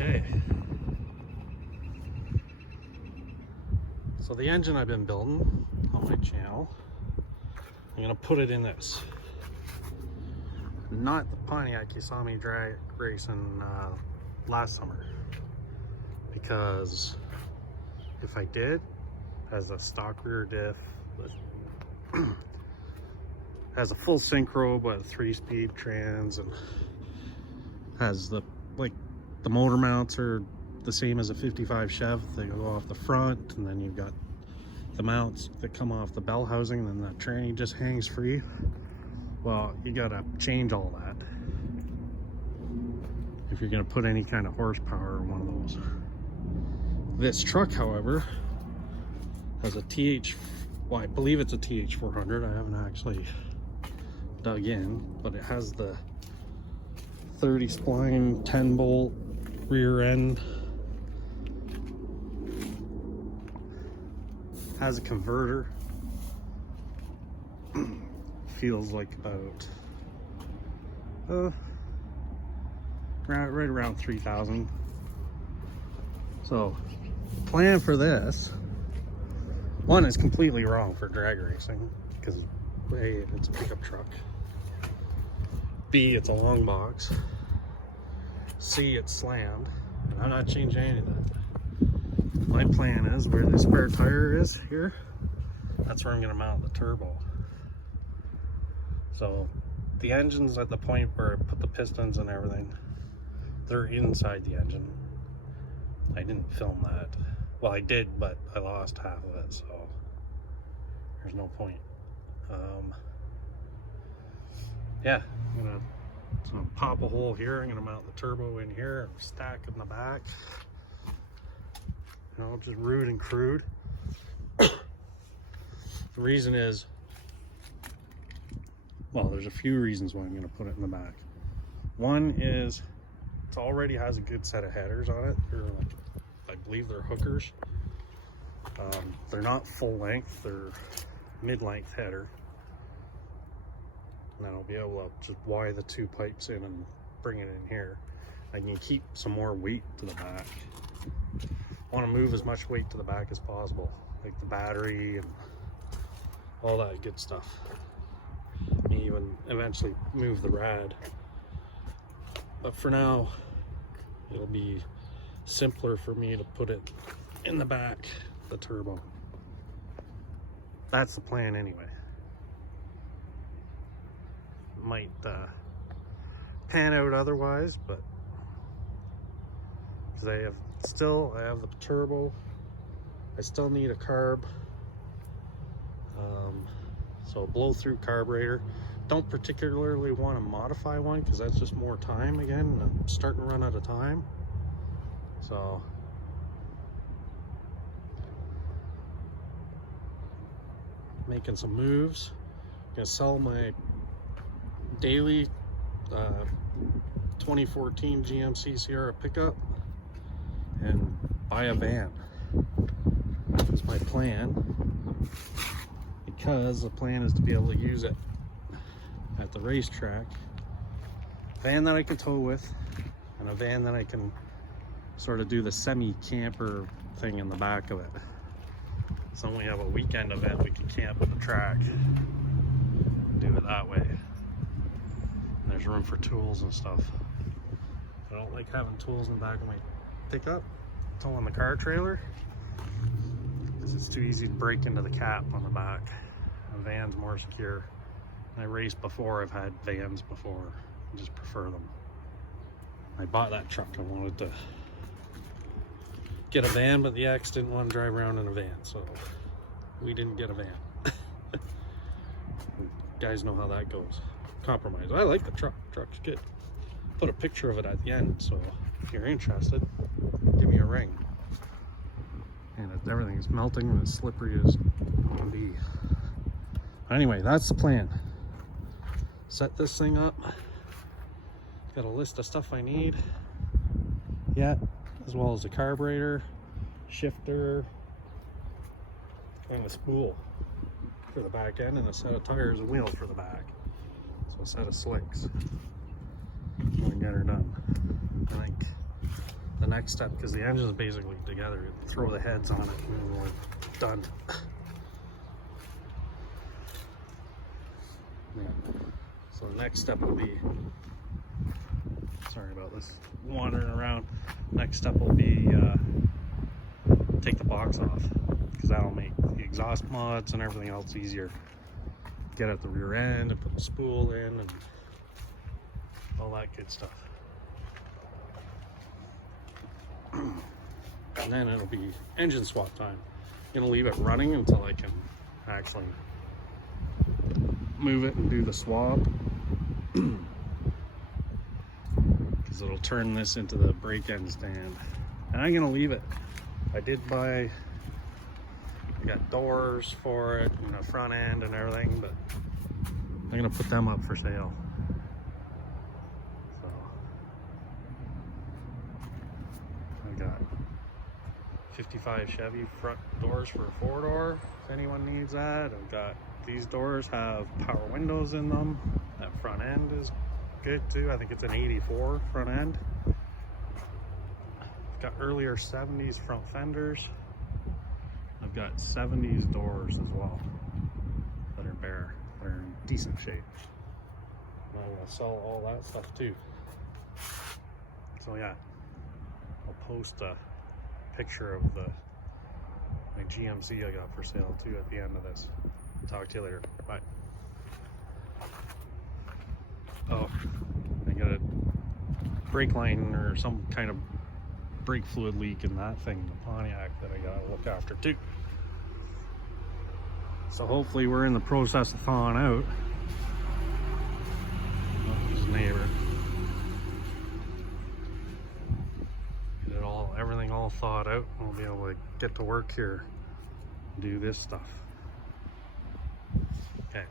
Okay. So the engine I've been building on my channel, I'm gonna put it in this. Not the Pontiac you saw me drag racing last summer. Because if I did, has a stock rear diff, has a full synchro but a 3-speed trans, and has the motor mounts are the same as a 55 Chev. They go off the front, and then you've got the mounts that come off the bell housing, and then that tranny just hangs free. Well, you gotta change all that if you're gonna put any kind of horsepower in one of those. This truck, however, has a well, I believe it's a TH400. I haven't actually dug in, but it has the 30 spline 10 bolt rear end, has a converter, feels like about right around 3,000. So the plan for this one is completely wrong for drag racing, because A, it's a pickup truck, B, it's a long box, C, it's slammed, and I'm not changing any of that. My plan is where the spare tire is here, that's where I'm going to mount the turbo. So the engine's at the point where I put the pistons and everything, they're inside the engine. I didn't film that. Well, I did, but I lost half of it, so there's no point. Yeah, I'm gonna pop a hole here. I'm gonna mount the turbo in here, stack in the back. You know, just rude and crude. The reason is, well, there's a few reasons why I'm gonna put it in the back. One is it already has a good set of headers on it. I believe they're hookers. They're not full length, they're mid-length header. And then I'll be able to just wire the 2 pipes in and bring it in here. I can keep some more weight to the back. I want to move as much weight to the back as possible, like the battery and all that good stuff. Maybe even eventually move the rad. But for now, it'll be simpler for me to put it in the back, the turbo. That's the plan anyway. Might pan out otherwise, but because I have the turbo, I still need a carb, so a blow-through carburetor. Don't particularly want to modify one because that's just more time again, and I'm starting to run out of time. So making some moves. Gonna sell my daily 2014 GMC Sierra pickup and buy a van. That's my plan, because the plan is to be able to use it at the racetrack. A van that I can tow with, and a van that I can sort of do the semi-camper thing in the back of it. So when we have a weekend event, we can camp at the track, do it that way. And there's room for tools and stuff. I don't like having tools in the back of my pickup, towing the car trailer, because it's too easy to break into the cap on the back. A van's more secure. I raced before, I've had vans before, I just prefer them. I bought that truck, I wanted to get a van, but the ex didn't want to drive around in a van, so we didn't get a van. You guys know how that goes. Compromise. I like the truck. Truck's good. Put a picture of it at the end, so if you're interested, give me a ring. And everything's melting and as slippery as can be. Anyway, that's the plan. Set this thing up. Got a list of stuff I need yet, as well as the carburetor, shifter, and a spool for the back end, and a set of tires and wheels for the back. So a set of slicks. I'm gonna get her done. I think the next step, because the engine is basically together. Throw the heads on it and we're done. Yeah. So the next step will be, sorry about this wandering around, next step will be take the box off, because that'll make the exhaust mods and everything else easier. Get at the rear end and put the spool in and all that good stuff. And then it'll be engine swap time. I'm gonna leave it running until I can actually move it and do the swap, because it'll turn this into the brake end stand. And I'm gonna leave it. I did buy, I got doors for it and a front end and everything, but I'm gonna put them up for sale. So I got 55 Chevy front doors for a 4-door, if anyone needs that. I've got these doors have power windows in them. That front end is good too. I think it's an 84 front end. I've got earlier 70s front fenders. I've got 70s doors as well that are bare. They're in decent shape. And I'm gonna sell all that stuff too. So yeah, I'll post a picture of my GMC I got for sale too at the end of this. Talk to you later. Bye. Oh, I got a brake line or some kind of brake fluid leak in that thing, the Pontiac, that I gotta look after too. So hopefully we're in the process of thawing out. Oh, his neighbor. Get it all, everything all thawed out, and we'll be able to get to work here and do this stuff. Okay.